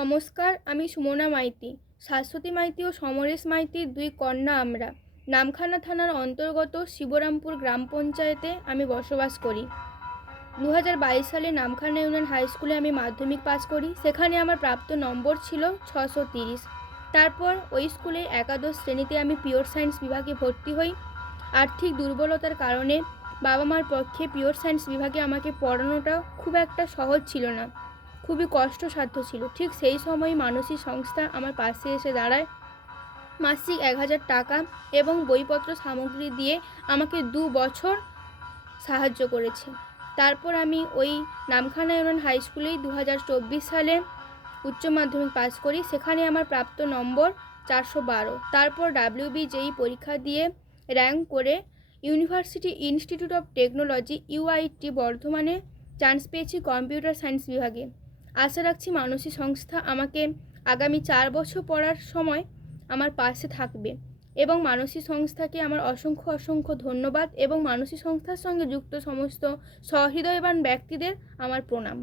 নমস্কার, আমি সুমনা মাইতি। শাশ্বতী মাইতি ও সমরেশ মাইতির দুই কন্যা আমরা। নামখানা থানার অন্তর্গত শিবরামপুর গ্রাম পঞ্চায়েতে আমি বসবাস করি। 2022 সালে নামখানা ইউনিয়ন হাই স্কুলে আমি মাধ্যমিক পাস করি। সেখানে আমার প্রাপ্ত নম্বর ছিল 630। তারপর ওই স্কুলে একাদশ শ্রেণীতে আমি পিওর সায়েন্স বিভাগে ভর্তি হই। আর্থিক দুর্বলতার কারণে বাবা মার পক্ষে পিওর সায়েন্স বিভাগে আমাকে পড়ানোটা খুব একটা সহজ ছিল না, খুবই কষ্টসাধ্য ছিল। ঠিক সেই সময় মানসী সংস্থা আমার পাশে এসে দাঁড়ায়। মাসিক 1000 টাকা এবং বইপত্র সামগ্রী দিয়ে আমাকে 2 বছর সাহায্য করেছে। তারপর আমি ওই নামখানা ইউনিয়ন হাই স্কুলেই 2024 সালে উচ্চ মাধ্যমিক পাস করি। সেখানে আমার প্রাপ্ত নম্বর 412। তারপর WBJEE পরীক্ষা দিয়ে র্যাঙ্ক করে university institute of technology UIT বর্ধমানে চান্স পেয়েছি কম্পিউটার সায়েন্স বিভাগে। আশা রাখছি মানসী সংস্থা আমাকে আগামী 4 বছর পড়ার সময় আমার পাশে থাকবে এবং মানসী সংস্থাকে আমার অসংখ্য ধন্যবাদ এবং মানসী সংস্থার সঙ্গে যুক্ত সমস্ত সহৃদয়বান ব্যক্তিদের আমার প্রণাম।